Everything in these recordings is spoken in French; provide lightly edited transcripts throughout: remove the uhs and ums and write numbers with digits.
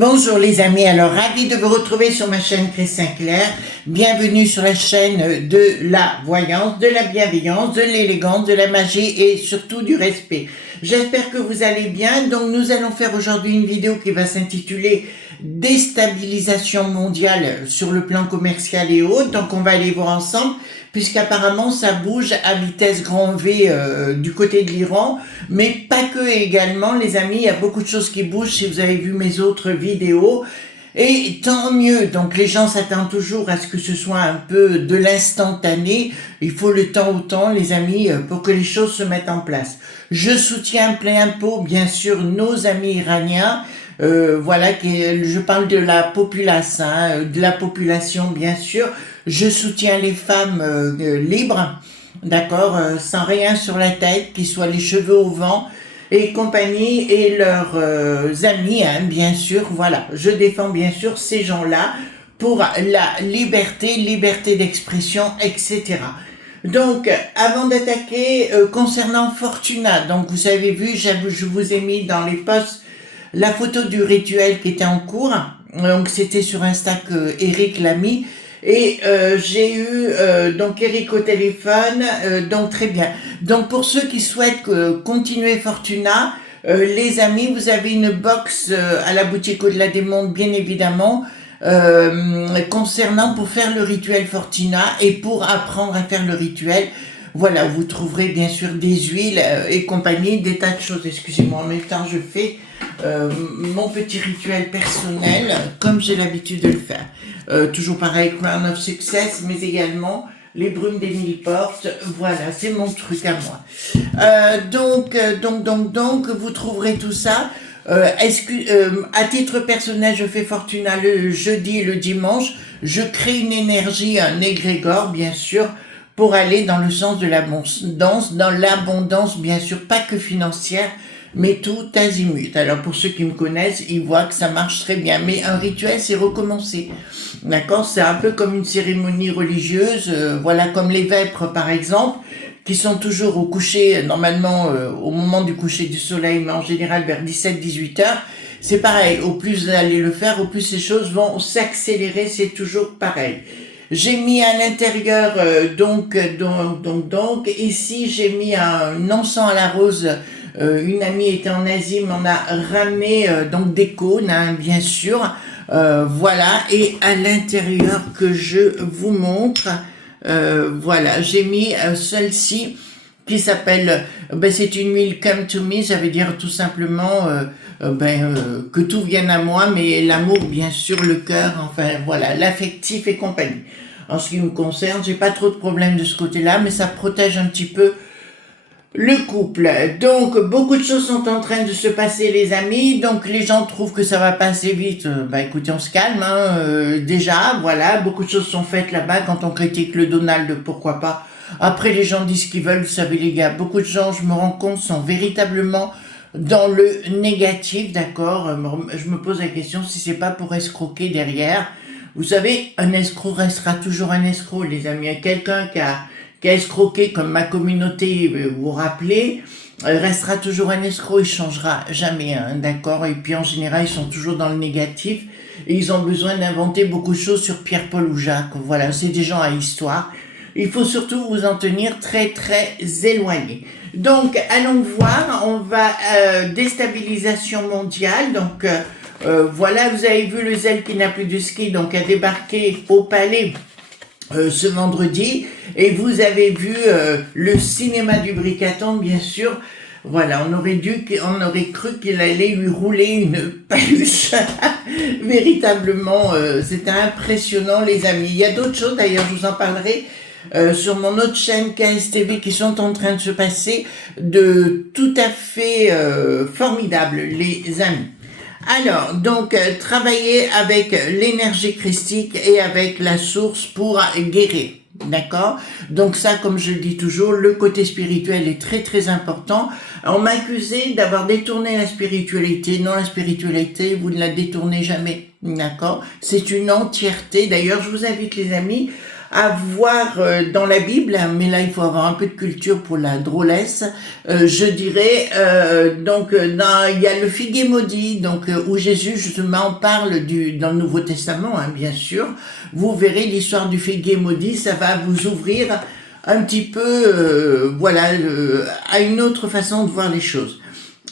Bonjour les amis, alors ravi de vous retrouver sur ma chaîne Chris Sinclair. Bienvenue sur la chaîne de la voyance, de la bienveillance, de l'élégance, de la magie et surtout du respect. J'espère que vous allez bien. Donc nous allons faire aujourd'hui une vidéo qui va s'intituler déstabilisation mondiale sur le plan commercial et autres. Donc on va aller voir ensemble, puisqu'apparemment ça bouge à vitesse grand V du côté de l'Iran, mais pas que également les amis, il y a beaucoup de choses qui bougent si vous avez vu mes autres vidéos, et tant mieux. Donc les gens s'attendent toujours à ce que ce soit un peu de l'instantané, il faut le temps au temps les amis pour que les choses se mettent en place. Je soutiens plein pot bien sûr nos amis iraniens, voilà, je parle de la populace, de la population bien sûr. Je soutiens les femmes libres, d'accord, sans rien sur la tête, qui soient les cheveux au vent et compagnie, et leurs amis, bien sûr, voilà. Je défends bien sûr ces gens-là pour la liberté d'expression, etc. Donc, avant d'attaquer, concernant Fortuna, donc vous avez vu, je vous ai mis dans les posts la photo du rituel qui était en cours, donc c'était sur Insta que Eric l'a mis, et j'ai eu donc Eric au téléphone, donc très bien. Donc pour ceux qui souhaitent continuer Fortuna, les amis, vous avez une box à la boutique Au-delà des mondes, bien évidemment, concernant pour faire le rituel Fortuna et pour apprendre à faire le rituel. Voilà, vous trouverez bien sûr des huiles et compagnie, des tas de choses. Excusez-moi, en même temps je fais mon petit rituel personnel comme j'ai l'habitude de le faire. Toujours pareil, Crown of Success, mais également les brumes des 1000 portes. Voilà, c'est mon truc à moi. Donc, vous trouverez tout ça. À titre personnel, je fais Fortuna le jeudi et le dimanche. Je crée une énergie, un égrégore, bien sûr, pour aller dans le sens de l'abondance, dans l'abondance, bien sûr, pas que financière, mais tout azimut. Alors, pour ceux qui me connaissent, ils voient que ça marche très bien. Mais un rituel, c'est recommencer. D'accord? C'est un peu comme une cérémonie religieuse, voilà, comme les vêpres, par exemple, qui sont toujours au coucher, normalement, au moment du coucher du soleil, mais en général vers 17-18 heures. C'est pareil. Au plus vous allez le faire, au plus ces choses vont s'accélérer. C'est toujours pareil. J'ai mis à l'intérieur, donc, ici, j'ai mis un encens à la rose. Une amie était en Asie, m'en a ramené, donc des cônes, bien sûr. Voilà, et à l'intérieur que je vous montre, voilà, j'ai mis celle-ci qui s'appelle, c'est une huile Come to Me, ça veut dire tout simplement que tout vienne à moi, mais l'amour bien sûr, le cœur, enfin voilà, l'affectif et compagnie. En ce qui me concerne, j'ai pas trop de problèmes de ce côté-là, mais ça protège un petit peu le couple. Donc beaucoup de choses sont en train de se passer les amis, donc les gens trouvent que ça va passer vite, écoutez, on se calme, déjà, voilà, beaucoup de choses sont faites là-bas. Quand on critique le Donald, pourquoi pas. Après les gens disent ce qu'ils veulent, vous savez les gars, beaucoup de gens, je me rends compte, sont véritablement dans le négatif, d'accord. Je me pose la question si c'est pas pour escroquer derrière. Vous savez, un escroc restera toujours un escroc, les amis. Il y a quelqu'un qui a escroqué, comme ma communauté, vous vous rappelez, restera toujours un escroc, il changera jamais, d'accord. Et puis en général, ils sont toujours dans le négatif et ils ont besoin d'inventer beaucoup de choses sur Pierre-Paul ou Jacques. Voilà, c'est des gens à histoire. Il faut surtout vous en tenir très très éloigné. Donc allons voir, on va déstabilisation mondiale. Donc voilà, vous avez vu le zèle qui n'a plus de ski, donc a débarqué au palais ce vendredi, et vous avez vu le cinéma du Bricaton, bien sûr. Voilà, on aurait cru qu'il allait lui rouler une pelle. Véritablement, c'était impressionnant, les amis. Il y a d'autres choses, d'ailleurs, je vous en parlerai sur mon autre chaîne KSTV, qui sont en train de se passer, de tout à fait formidables, les amis. Alors, donc, travailler avec l'énergie christique et avec la source pour guérir, d'accord? Donc ça, comme je le dis toujours, le côté spirituel est très très important. On m'a accusé d'avoir détourné la spiritualité. Non, la spiritualité, vous ne la détournez jamais, d'accord? C'est une entièreté. D'ailleurs, je vous invite, les amis, à voir dans la Bible, mais là il faut avoir un peu de culture pour la drôlesse, je dirais, il y a le figuier maudit, où Jésus justement parle dans le Nouveau Testament, hein, bien sûr. Vous verrez l'histoire du figuier maudit, ça va vous ouvrir un petit peu, à une autre façon de voir les choses.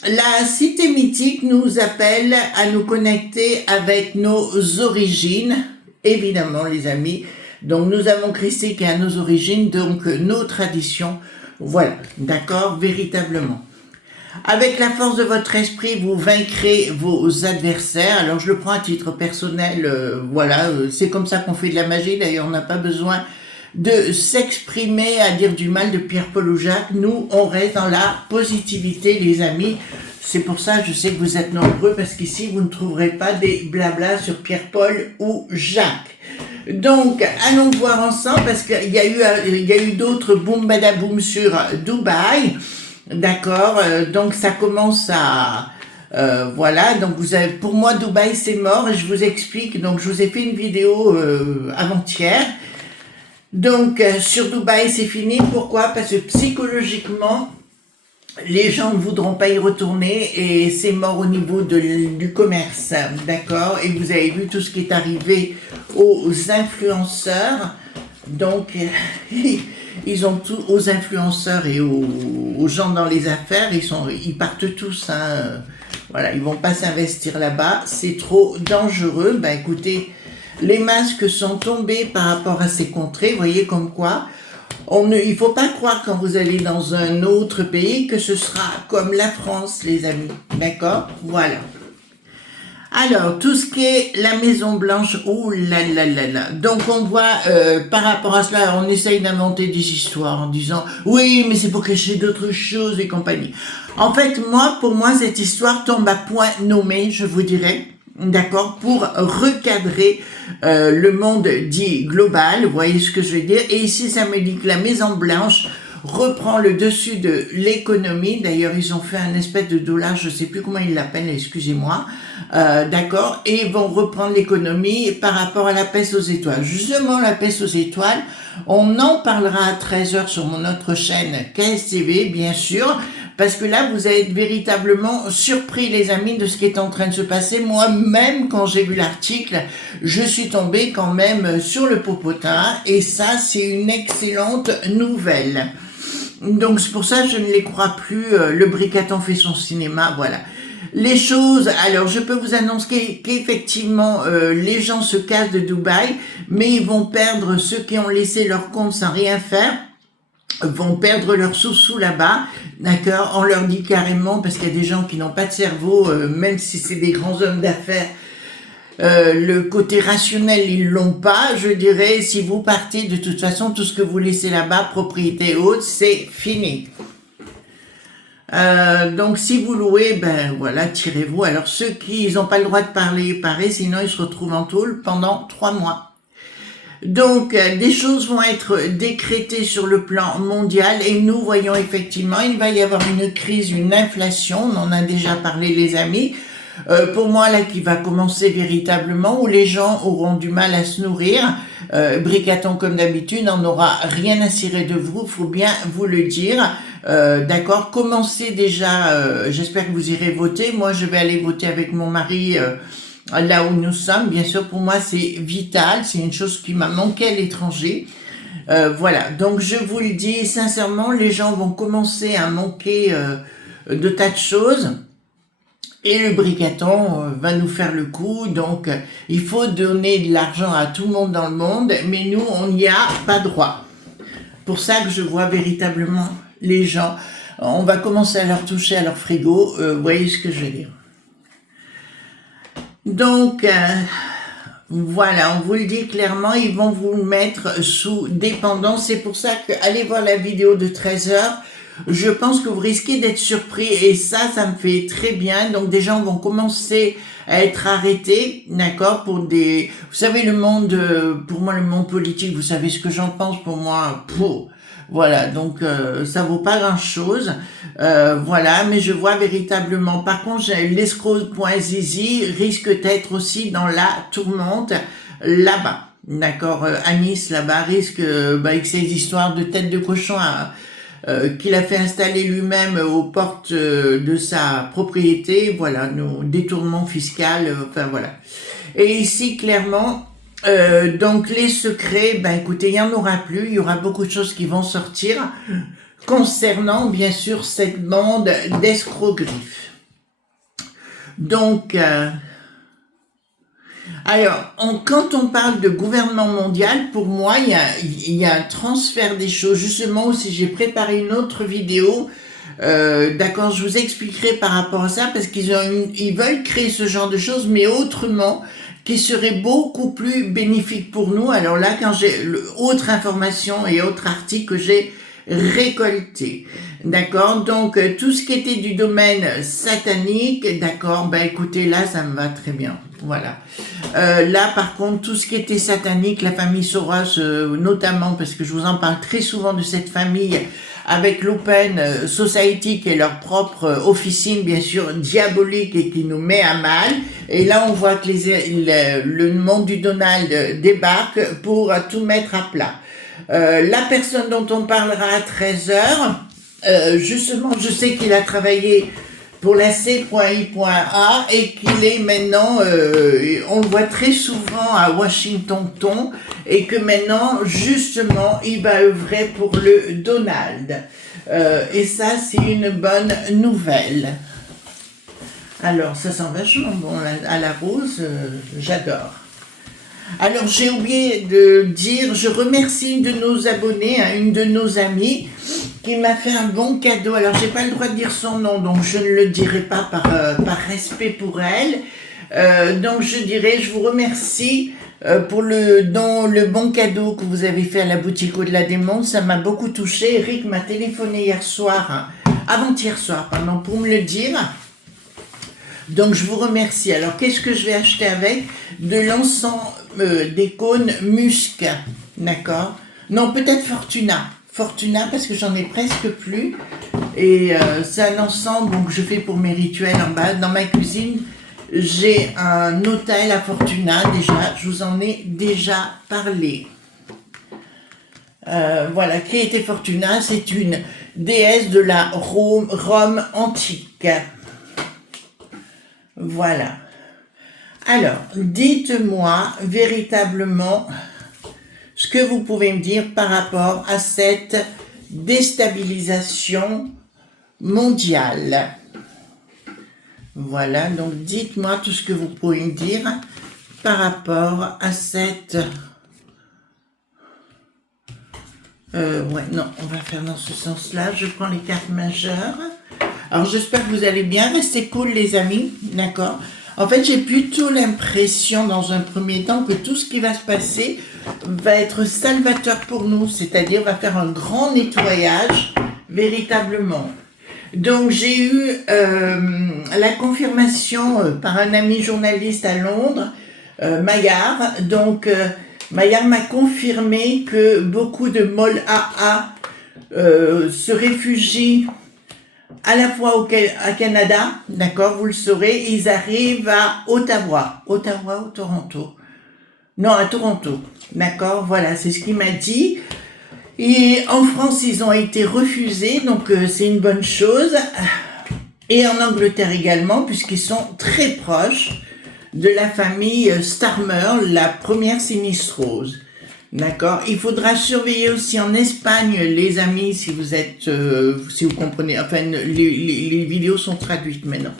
La cité mythique nous appelle à nous connecter avec nos origines, évidemment les amis. Donc nous avons Christ qui est à nos origines, donc nos traditions, voilà, d'accord, véritablement. Avec la force de votre esprit, vous vaincrez vos adversaires. Alors je le prends à titre personnel, c'est comme ça qu'on fait de la magie. D'ailleurs, on n'a pas besoin de s'exprimer à dire du mal de Pierre-Paul ou Jacques. Nous, on reste dans la positivité, les amis. C'est pour ça, je sais que vous êtes nombreux, parce qu'ici, vous ne trouverez pas des blablas sur Pierre-Paul ou Jacques. Donc, allons voir ensemble, parce qu'il y a eu d'autres boum badaboum sur Dubaï. D'accord, donc ça commence à... donc pour moi, Dubaï, c'est mort, et je vous explique. Donc, je vous ai fait une vidéo avant-hier. Donc, sur Dubaï, c'est fini. Pourquoi? Parce que psychologiquement, les gens ne voudront pas y retourner et c'est mort au niveau du commerce. D'accord? Et vous avez vu tout ce qui est arrivé aux influenceurs. Donc, ils ont tout, aux influenceurs et aux gens dans les affaires, ils partent tous. Hein. Voilà, ils vont pas s'investir là-bas. C'est trop dangereux. Ben, écoutez, les masques sont tombés par rapport à ces contrées, vous voyez comme quoi. Il faut pas croire quand vous allez dans un autre pays que ce sera comme la France, les amis. D'accord? Voilà. Alors, tout ce qui est la Maison Blanche, ouh là là là là. Donc on voit, par rapport à cela, on essaye d'inventer des histoires en disant « Oui, mais c'est pour cacher d'autres choses et compagnie. » En fait, pour moi, cette histoire tombe à point nommé, je vous dirais. D'accord, pour recadrer le monde dit global, vous voyez ce que je veux dire. Et ici, ça me dit que la Maison Blanche reprend le dessus de l'économie. D'ailleurs, ils ont fait un espèce de dollar, je sais plus comment ils l'appellent, excusez-moi. D'accord, et ils vont reprendre l'économie par rapport à la peste aux étoiles. Justement, la peste aux étoiles, on en parlera à 13h sur mon autre chaîne KSTV, bien sûr. Parce que là, vous allez être véritablement surpris, les amis, de ce qui est en train de se passer. Moi-même, quand j'ai vu l'article, je suis tombée quand même sur le popotin. Et ça, c'est une excellente nouvelle. Donc, c'est pour ça que je ne les crois plus. Le Bricaton fait son cinéma, voilà. Les choses, alors je peux vous annoncer qu'effectivement les gens se cassent de Dubaï, mais ils vont perdre ceux qui ont laissé leur compte sans rien faire. Vont perdre leurs sous là-bas, d'accord? On leur dit carrément, parce qu'il y a des gens qui n'ont pas de cerveau, même si c'est des grands hommes d'affaires, le côté rationnel, ils l'ont pas. Je dirais, si vous partez, de toute façon, tout ce que vous laissez là-bas, propriété haute, c'est fini. Donc si vous louez, ben voilà, tirez-vous. Alors ceux qui n'ont pas le droit de parler, pareil, sinon ils se retrouvent en tôle pendant 3 mois. Donc, des choses vont être décrétées sur le plan mondial et nous voyons effectivement, il va y avoir une crise, une inflation, on en a déjà parlé les amis, pour moi là qui va commencer véritablement, où les gens auront du mal à se nourrir. Bricaton comme d'habitude, on n'aura rien à cirer de vous, faut bien vous le dire. D'accord, commencez déjà, j'espère que vous irez voter, moi je vais aller voter avec mon mari là où nous sommes. Bien sûr, pour moi, c'est vital. C'est une chose qui m'a manqué à l'étranger. Voilà. Donc, je vous le dis sincèrement, les gens vont commencer à manquer de tas de choses. Et le Bricaton va nous faire le coup. Donc, il faut donner de l'argent à tout le monde dans le monde. Mais nous, on n'y a pas droit. Pour ça que je vois véritablement les gens. On va commencer à leur toucher à leur frigo. Vous voyez ce que je veux dire. Donc, voilà, on vous le dit clairement, ils vont vous mettre sous dépendance. C'est pour ça que allez voir la vidéo de 13h. Je pense que vous risquez d'être surpris et ça me fait très bien. Donc, des gens vont commencer à être arrêtés, d'accord, pour des... Vous savez, le monde, pour moi, le monde politique, vous savez ce que j'en pense, pour moi, voilà, donc ça vaut pas grand-chose, voilà, mais je vois véritablement. Par contre, l'escroc.zizi risque d'être aussi dans la tourmente là-bas, d'accord, à Nice, là-bas, risque, avec ces histoires de tête de cochon qu'il a fait installer lui-même aux portes de sa propriété, voilà, nos détournements fiscal, enfin voilà. Et ici, clairement, donc les secrets, ben écoutez, il n'y en aura plus, il y aura beaucoup de choses qui vont sortir concernant, bien sûr, cette bande d'escrocs-griffes. Donc, alors, quand on parle de gouvernement mondial, pour moi, il y a un transfert des choses. Justement, aussi, j'ai préparé une autre vidéo. D'accord, je vous expliquerai par rapport à ça, parce ils veulent créer ce genre de choses, mais autrement, qui serait beaucoup plus bénéfique pour nous. Alors là, quand j'ai autre information et autre article que j'ai récolté, d'accord, donc tout ce qui était du domaine satanique, d'accord, ben écoutez, là, ça me va très bien. Voilà. Là, par contre, tout ce qui était satanique, la famille Soros, notamment, parce que je vous en parle très souvent de cette famille, avec l'Open Society, qui est leur propre officine, bien sûr, diabolique et qui nous met à mal. Et là, on voit que le monde du Donald débarque pour tout mettre à plat. La personne dont on parlera à 13h, justement, je sais qu'il a travaillé pour la C.I.A et qu'il est maintenant, on le voit très souvent à Washington et que maintenant, justement, il va œuvrer pour le Donald. Et ça, c'est une bonne nouvelle. Alors, ça sent vachement bon à la rose, j'adore. Alors, j'ai oublié de dire, je remercie une de nos abonnés, une de nos amies, qui m'a fait un bon cadeau. Alors, j'ai pas le droit de dire son nom, donc je ne le dirai pas par respect pour elle. Donc, je dirais, je vous remercie pour le bon cadeau que vous avez fait à la boutique Au-delà des mondes. Ça m'a beaucoup touché. Eric m'a téléphoné avant-hier soir, pardon, pour me le dire. Donc, je vous remercie. Alors, qu'est-ce que je vais acheter avec? De l'encens des cônes musc, d'accord? Non, peut-être Fortuna, parce que j'en ai presque plus. Et c'est un encens donc, que je fais pour mes rituels en bas. Dans ma cuisine, j'ai un autel à Fortuna, déjà. Je vous en ai déjà parlé. Voilà, qui était Fortuna? C'est une déesse de la Rome antique. Voilà. Alors, dites-moi véritablement ce que vous pouvez me dire par rapport à cette déstabilisation mondiale. Voilà, donc dites-moi tout ce que vous pouvez me dire par rapport à cette... ouais, non, on va faire dans ce sens-là. Je prends les cartes majeures. Alors, j'espère que vous allez bien. Restez cool, les amis, d'accord? En fait, j'ai plutôt l'impression, dans un premier temps, que tout ce qui va se passer va être salvateur pour nous, c'est-à-dire va faire un grand nettoyage, véritablement. Donc, j'ai eu la confirmation par un ami journaliste à Londres, Maillard. Donc, Maillard m'a confirmé que beaucoup de Mol'Aa se réfugient à la fois à Canada, d'accord, vous le saurez, ils arrivent à Ottawa ou Toronto? Non, à Toronto, d'accord, voilà, c'est ce qu'il m'a dit. Et en France, ils ont été refusés, donc c'est une bonne chose. Et en Angleterre également, puisqu'ils sont très proches de la famille Starmer, la première sinistrose. D'accord. Il faudra surveiller aussi en Espagne, les amis, si vous êtes, si vous comprenez. Enfin, les vidéos sont traduites maintenant.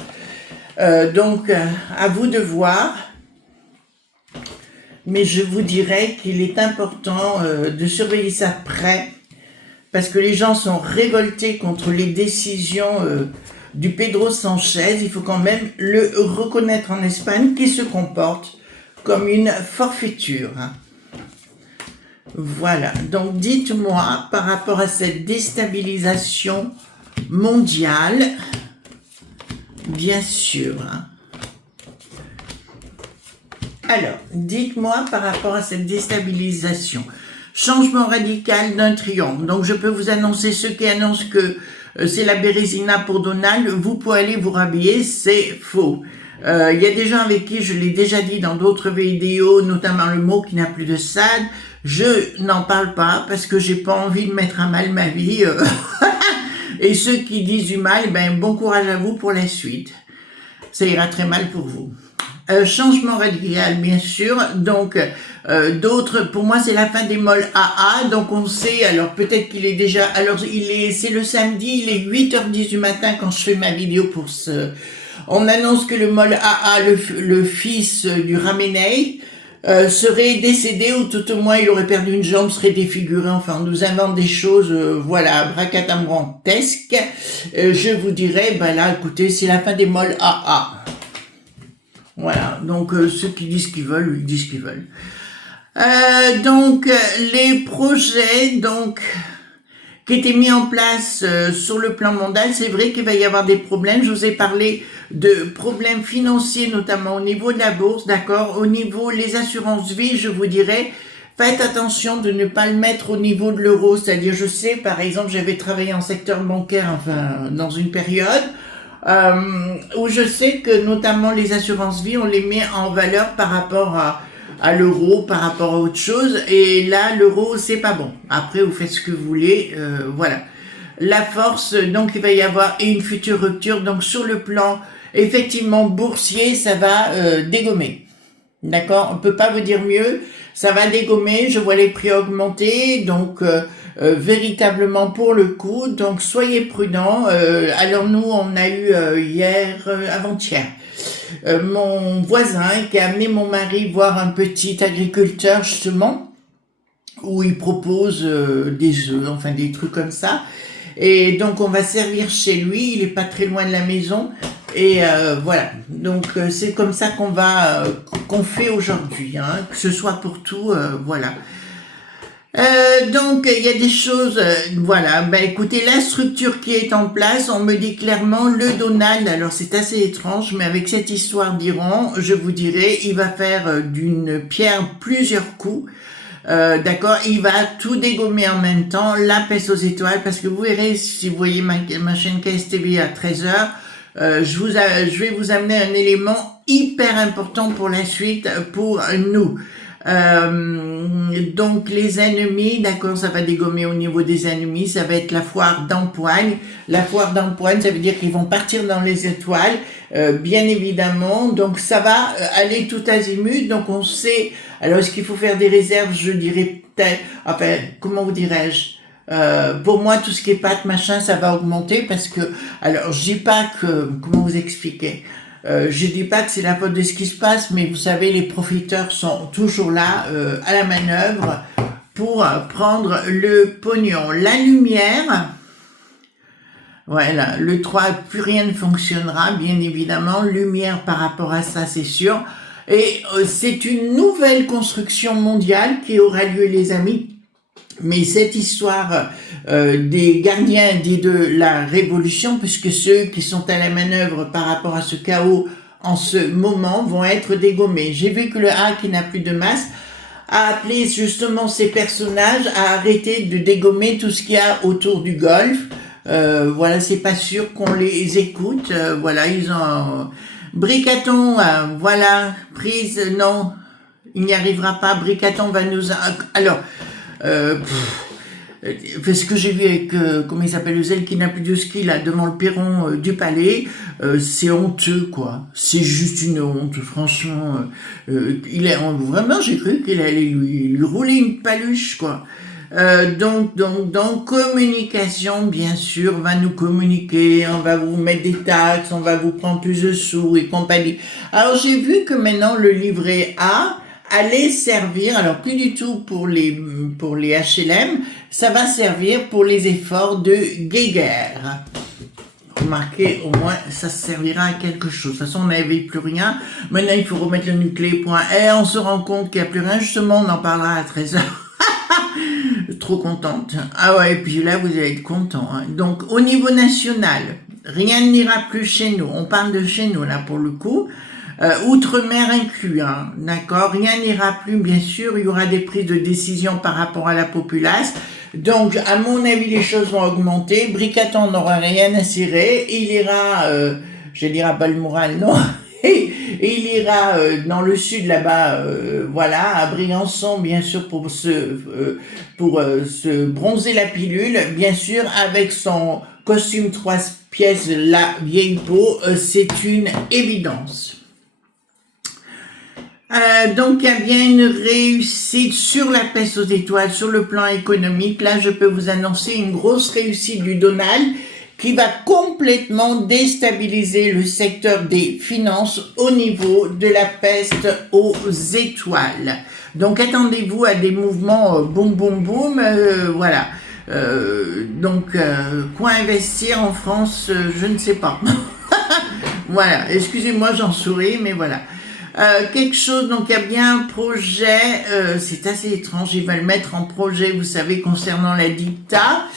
Donc, à vous de voir. Mais je vous dirais qu'il est important de surveiller ça de près, parce que les gens sont révoltés contre les décisions du Pedro Sanchez. Il faut quand même le reconnaître en Espagne, qui se comporte comme une forfaiture. Voilà, donc dites-moi par rapport à cette déstabilisation mondiale, bien sûr. Alors, dites-moi par rapport à cette déstabilisation. Changement radical d'un triomphe. Donc, je peux vous annoncer, ceux qui annoncent que c'est la Bérésina pour Donald, vous pouvez aller vous rhabiller, c'est faux. Il y a des gens avec qui je l'ai déjà dit dans d'autres vidéos, notamment le mot qui n'a plus de SAD. Je n'en parle pas parce que j'ai pas envie de mettre à mal ma vie. Et ceux qui disent du mal, ben bon courage à vous pour la suite. Ça ira très mal pour vous. Changement radical, bien sûr. Donc, d'autres, pour moi, c'est la fin des molles AA. Donc, on sait, alors peut-être qu'il est déjà, alors c'est le samedi, il est 8h10 du matin quand je fais ma vidéo pour ce, on annonce que le molle AA, le fils du Ramenei, serait décédé, ou tout au moins il aurait perdu une jambe, serait défiguré. Enfin, on nous invente des choses, voilà, bracadabrantesques. Je vous dirais, ben là, écoutez, c'est la fin des molles AA. Voilà, donc ceux qui disent ce qu'ils veulent, ils disent ce qu'ils veulent. Donc, les projets, donc, qui étaient mis en place sur le plan mondial, c'est vrai qu'il va y avoir des problèmes. Je vous ai parlé de problèmes financiers, notamment au niveau de la bourse, d'accord. Au niveau les assurances vie, je vous dirais, faites attention de ne pas le mettre au niveau de l'euro. C'est-à-dire, je sais, par exemple, j'avais travaillé en secteur bancaire, enfin, dans une période où je sais que notamment les assurances vie, on les met en valeur par rapport à l'euro, par rapport à autre chose, et là l'euro c'est pas bon. Après vous faites ce que vous voulez, voilà. La force, donc il va y avoir une future rupture, donc sur le plan effectivement boursier, ça va dégommer. D'accord, on peut pas vous dire mieux, ça va dégommer, je vois les prix augmenter, donc véritablement pour le coup, donc soyez prudents. Alors nous, on a eu hier, avant-hier, mon voisin qui a amené mon mari voir un petit agriculteur justement, où il propose des œufs, enfin des trucs comme ça. Et donc on va servir chez lui, il est pas très loin de la maison. Et voilà, donc c'est comme ça qu'on fait aujourd'hui, hein, que ce soit pour tout, voilà. Donc il y a des choses, voilà, ben écoutez, la structure qui est en place, on me dit clairement le Donald, alors c'est assez étrange, mais avec cette histoire d'Iran, je vous dirais, il va faire d'une pierre plusieurs coups. D'accord, il va tout dégommer en même temps, la peste aux étoiles, parce que vous verrez, si vous voyez ma chaîne KSTV à 13h, je vais vous amener un élément hyper important pour la suite, pour nous. Donc les ennemis, d'accord, ça va dégommer au niveau des ennemis, ça va être la foire d'empoigne. La foire d'empoigne, ça veut dire qu'ils vont partir dans les étoiles, bien évidemment. Donc ça va aller tout azimut. Donc on sait. Alors est-ce qu'il faut faire des réserves? Je dirais peut-être. Enfin, comment vous dirais-je? Pour moi, tout ce qui est pâte, machin, ça va augmenter parce que. Alors je dis pas que. Comment vous expliquer? Je dis pas que c'est la faute de ce qui se passe, mais vous savez, les profiteurs sont toujours là, à la manœuvre, pour prendre le pognon. La lumière, voilà, le 3, plus rien ne fonctionnera, bien évidemment. Lumière par rapport à ça, c'est sûr. Et c'est une nouvelle construction mondiale qui aura lieu, les amis. Mais cette histoire des gardiens de la révolution, puisque ceux qui sont à la manœuvre par rapport à ce chaos en ce moment vont être dégommés. J'ai vu que le A, qui n'a plus de masse, a appelé justement ces personnages à arrêter de dégommer tout ce qu'il y a autour du golfe. Voilà, c'est pas sûr qu'on les écoute. Voilà, ils ont... Bricaton, voilà, prise, non, il n'y arrivera pas. Bricaton va nous... Alors... ce que j'ai vu avec comment il s'appelle, le zèle qui n'a plus de ski là devant le perron du palais, c'est honteux quoi, c'est juste une honte, franchement. Vraiment, j'ai cru qu'il allait lui rouler une paluche quoi. Donc communication, bien sûr, va nous communiquer, on va vous mettre des taxes, on va vous prendre plus de sous et compagnie. Alors j'ai vu que maintenant le livret A allait servir, alors plus du tout pour les HLM, ça va servir pour les efforts de guéguerre. Remarquez, au moins, ça servira à quelque chose. De toute façon, on n'avait plus rien. Maintenant, il faut remettre le nucléaire. Et on se rend compte qu'il n'y a plus rien. Justement, on en parlera à 13h. Trop contente. Ah ouais, et puis là, vous allez être content. Hein. Donc, au niveau national, rien n'ira plus chez nous. On parle de chez nous, là, pour le coup. Outre-mer inclus, hein, d'accord. Rien n'ira plus, bien sûr. Il y aura des prises de décision par rapport à la populace. Donc, à mon avis, les choses vont augmenter. Bricaton n'aura rien à cirer. Il ira, je vais dire à Balmoral, non. et il ira dans le sud là-bas, voilà, à Briançon, bien sûr, pour se bronzer la pilule, bien sûr, avec son costume 3 pièces, la vieille peau, c'est une évidence. Donc, il y a bien une réussite sur la peste aux étoiles, sur le plan économique. Là, je peux vous annoncer une grosse réussite du Donald qui va complètement déstabiliser le secteur des finances au niveau de la peste aux étoiles. Donc, attendez-vous à des mouvements boum, boum, boum, voilà. Quoi investir en France, je ne sais pas. Voilà, excusez-moi, j'en souris, mais voilà. Quelque chose, donc il y a bien un projet, c'est assez étrange, ils veulent mettre en projet, vous savez, concernant la dicta,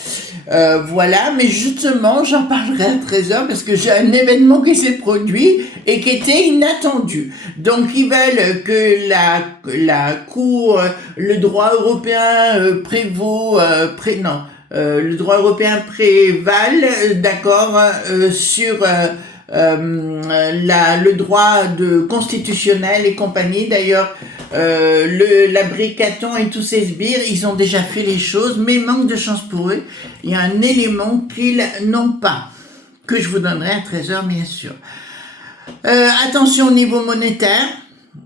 voilà, mais justement, j'en parlerai à 13h parce que j'ai un événement qui s'est produit et qui était inattendu. Donc ils veulent que la Cour, le droit européen le droit européen prévale, d'accord, sur le droit constitutionnel et compagnie. D'ailleurs, la Bricaton et tous ces sbires, ils ont déjà fait les choses, mais manque de chance pour eux. Il y a un élément qu'ils n'ont pas, que je vous donnerai à 13h, bien sûr. Attention au niveau monétaire.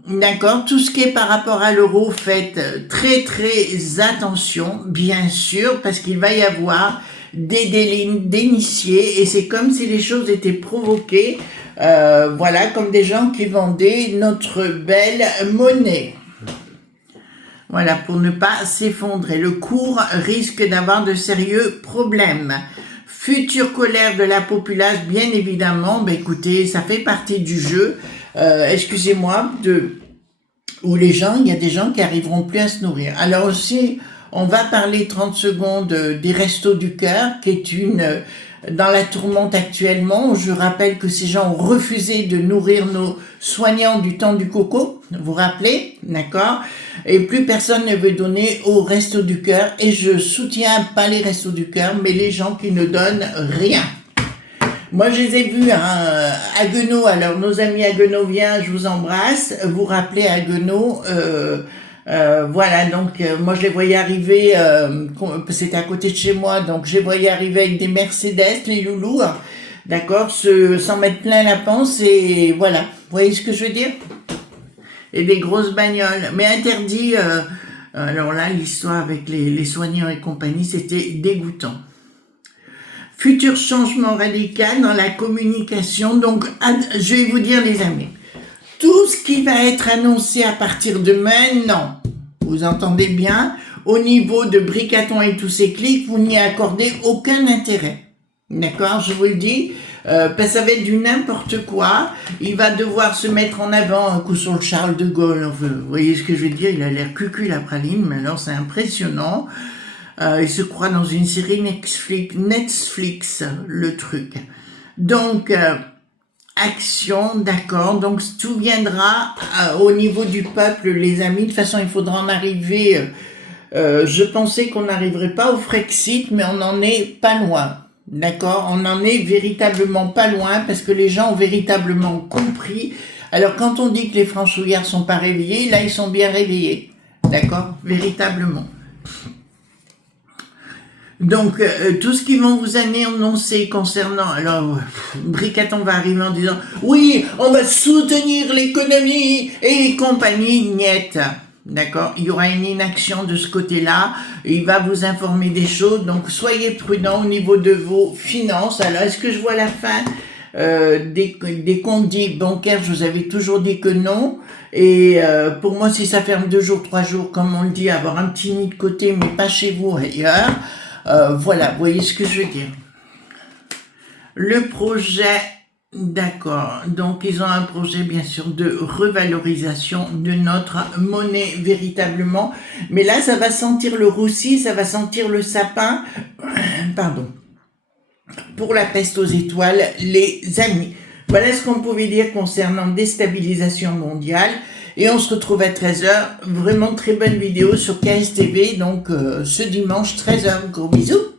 D'accord, tout ce qui est par rapport à l'euro, faites très très attention, bien sûr, parce qu'il va y avoir des délais d'initiés et c'est comme si les choses étaient provoquées, voilà, comme des gens qui vendaient notre belle monnaie. Voilà, pour ne pas s'effondrer. Le cours risque d'avoir de sérieux problèmes. Future colère de la populace, bien évidemment, ben écoutez, ça fait partie du jeu. Excusez-moi, où il y a des gens qui arriveront plus à se nourrir. Alors aussi, on va parler 30 secondes des Restos du Cœur, qui est dans la tourmente actuellement. Je rappelle que ces gens ont refusé de nourrir nos soignants du temps du coco, vous vous rappelez, d'accord? Et plus personne ne veut donner aux Restos du Cœur, et je soutiens pas les Restos du Cœur, mais les gens qui ne donnent rien. Moi, je les ai vus à Guenot. Alors, nos amis haguenoviens, je vous embrasse. Vous rappelez à Guenot, voilà, donc moi je les voyais arriver, c'était à côté de chez moi, donc je les voyais arriver avec des Mercedes, les loulous, d'accord, s'en mettre plein la panse et voilà, vous voyez ce que je veux dire? Et des grosses bagnoles, mais interdit, alors là, l'histoire avec les soignants et compagnie, c'était dégoûtant. Futur changement radical dans la communication. Donc, je vais vous dire, les amis, tout ce qui va être annoncé à partir de maintenant, vous entendez bien, au niveau de Bricaton et tous ces clics, vous n'y accordez aucun intérêt. D'accord, je vous le dis, parce que ça va être du n'importe quoi. Il va devoir se mettre en avant un coup sur le Charles de Gaulle. Vous voyez ce que je veux dire? Il a l'air cucu la praline, mais alors c'est impressionnant. Il se croit dans une série Netflix, le truc. Donc, action, d'accord. Donc, tout viendra au niveau du peuple, les amis. De toute façon, il faudra en arriver. Je pensais qu'on n'arriverait pas au Frexit, mais on n'en est pas loin. D'accord? On n'en est véritablement pas loin parce que les gens ont véritablement compris. Alors, quand on dit que les franchouillards sont pas réveillés, là, ils sont bien réveillés. D'accord? Véritablement. Donc, tout ce qu'ils vont vous annoncer concernant... Alors, Bricaton va arriver en disant « Oui, on va soutenir l'économie et compagnie, niette ». D'accord? Il y aura une inaction de ce côté-là. Il va vous informer des choses. Donc, soyez prudents au niveau de vos finances. Alors, est-ce que je vois la fin des comptes dits bancaires? Je vous avais toujours dit que non. Et pour moi, si ça ferme 2 jours, 3 jours, comme on le dit, avoir un petit nid de côté, mais pas chez vous, ailleurs. Voilà, vous voyez ce que je veux dire. Le projet, d'accord, donc ils ont un projet bien sûr de revalorisation de notre monnaie véritablement, mais là ça va sentir le roussi, ça va sentir le sapin, pardon, pour la peste aux étoiles, les amis. Voilà ce qu'on pouvait dire concernant déstabilisation mondiale. Et on se retrouve à 13h. Vraiment très bonne vidéo sur KSTV. Donc ce dimanche 13h. Gros bisous.